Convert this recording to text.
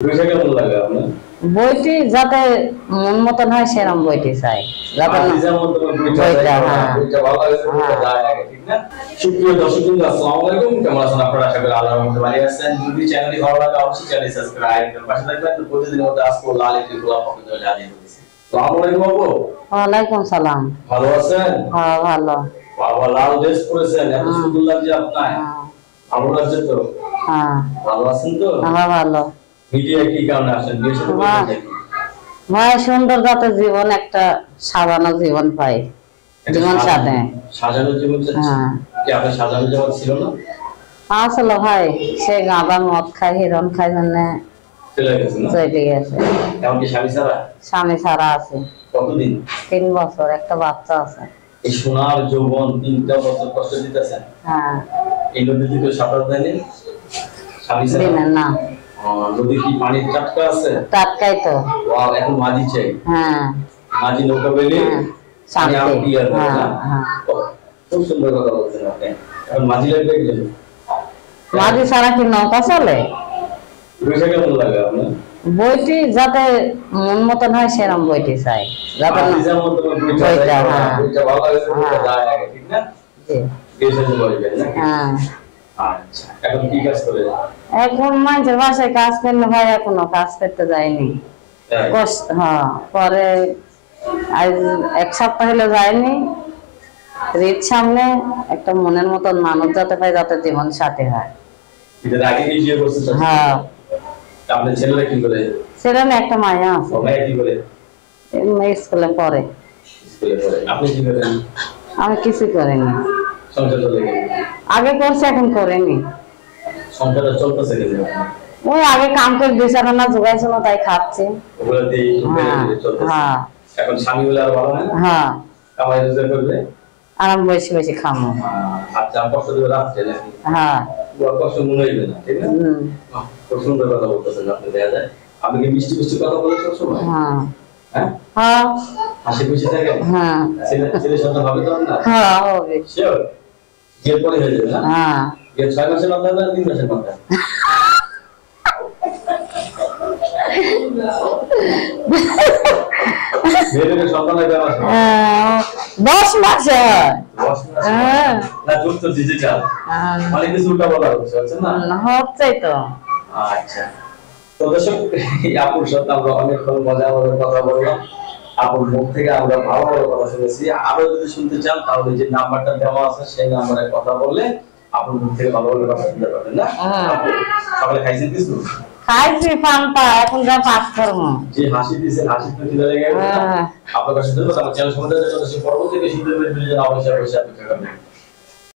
বইটা কেমন লাগে আপনার? বইটি যাতে মন মতন হয় সেরকম বইটি চাই, যাতে বইটা ভালো লাগে, ঠিক না? সুপ্রিয় দর্শকবৃন্দ, আসসালামু আলাইকুম। কেমন আছেন আপনারা? আশা করি আল্লাহর রহমতে ভালো আছেন। যদি চ্যানেলটি ভালো লাগে অবশ্যই চ্যানেল সাবস্ক্রাইব করে পাশে থাকবেন। তো প্রতিদিনের মতো আজকে লাল একটি গোলাপ পক্ষ থেকে হাজির হয়েছি। আসসালামু আলাইকুম আপু। ওয়ালাইকুম সালাম। ভালো আছেন? হ্যাঁ ভালো। বাবা লাল ড্রেস পরেছেন, এত সুন্দর লাগছে আপনার। ভালো লাগছে তো? হ্যাঁ ভালো আছেন তো? হ্যাঁ ভালো। মিডিয়া কি কারণে আসেন? বিয়ে সাথে বলতে নাকি? ভাই সুন্দর যাতে জীবন একটা সাজানো জীবন পাই, জীবন সাথে সাজানো জীবন চাচ্ছি। কি আপনার সাজানো জীবন ছিল না? আসলে ভাই সে গাঁদা মদ খায়, হিরণ খায়, জন্য চলে গেছে না? চলে গেছে। এমনকি স্বামী ছাড়া? স্বামী ছাড়া আছে। কতদিন? 3 বছর, একটা বাচ্চা আছে। এই সোনার যৌবন 3টা বছর কষ্ট দিতেছেন। হ্যাঁ। এই নদীতে তো সাঁতার দেয়নি? স্বামী ছাড়া না। নদী কি পানির টাটকা আছে? টাটকাই তো। ওয়াও, এখন মাঝি চাই। হ্যাঁ। মাঝি নৌকা বেলে শান্তি। হ্যাঁ। খুব সুন্দর কথা বলছেন আপনি। এখন মাঝি লাগবে কি? মাঝি ছাড়া কি নৌকা চলে? বইটা কেমন লাগে আপনার? বইটি যাতে মন মতন হয় সেরকম বইটি চাই, যাতে বইটা ভালো লাগে, ঠিক না? হ্যাঁ। আচ্ছা, এখন কি কাজ করে? এখন মানুষের বাসায় কাজ করলে ভাই, এখনো কাজ করতে যায়নি। হ্যাঁ, পরে আজ 1 সপ্তাহ হলো যায়নি। ঈদ সামনে, একটা মনের মতন মানুষ যাতে পাই, যাতে জীবন সাথী হয়। এটার আগে কি বিয়ে করছেন? হ্যাঁ। আপনার ছেলেরা কি করে? ছেলে না, একটা মায়া আছে। মায়া কি করে? স্কুলে পড়ে। স্কুলে পড়ে। আপনি কি করেন? আমি কিছু করিনি। সংসার চলে গেছে? আগে করছে, এখন করিনি। সংসারটা চলতেছে কেন? ওই আগে কাম করে বিছানা জোগাইছিল, তাই খাচ্ছে। ওগুলা দিয়ে চলতেছে। হ্যাঁ। এখন স্বামী হলে আর ভালো না? হ্যাঁ। কামাই রোজগার করবে আর আমি বেশি বেশি খামো। আচ্ছা, কষ্ট দেবে রাখছে নাকি? হ্যাঁ। কষ্ট মনে হইবে না, ঠিক না? খুব সুন্দর কথা বলতেছেন আপনি, দেখা যায়। আপনি কি মিষ্টি মিষ্টি কথা বলে সবসময়? হ্যাঁ। হ্যাঁ? হ্যাঁ। হাসি খুশি থাকে? হ্যাঁ। ছেলের সাথে হবে তো না? হ্যাঁ হবে। শিওর? বিয়ের পরে হয়ে যাবে না? হ্যাঁ। বিয়ের 6 মাসের মাথায় না 3 মাসের মাথায়? মেয়েদের সন্তান লাগে আমার 10 মাসে হয়। 10 মাস? না, যুক্ত ডিজিটাল অনেক কিছু উল্টা বলা হচ্ছে না? হচ্ছে তো। আচ্ছা, তো দর্শক, আপুর সাথে আমরা অনেকক্ষণ মজার কথা বললাম। আপুর মুখ থেকে আমরা ভালো ভালো কথা শুনেছি। আরো যদি শুনতে চান তাহলে যে নাম্বারটা দেওয়া আছে সেই নাম্বারে কথা বললে আপুর মুখ থেকে ভালো ভালো কথা শুনতে পারবেন না? আপু সকালে খাইছেন কিছু? খাইছি পান্তা, এখন যা পাস করবো। যে হাসি দিয়েছেন, হাসি তো খিদে লেগে গেছে। আপনার কাছে ধন্যবাদ। আমার চ্যানেল সম্বন্ধে পরবর্তী বেশি ভিডিও অবশ্যই অপেক্ষা করবেন।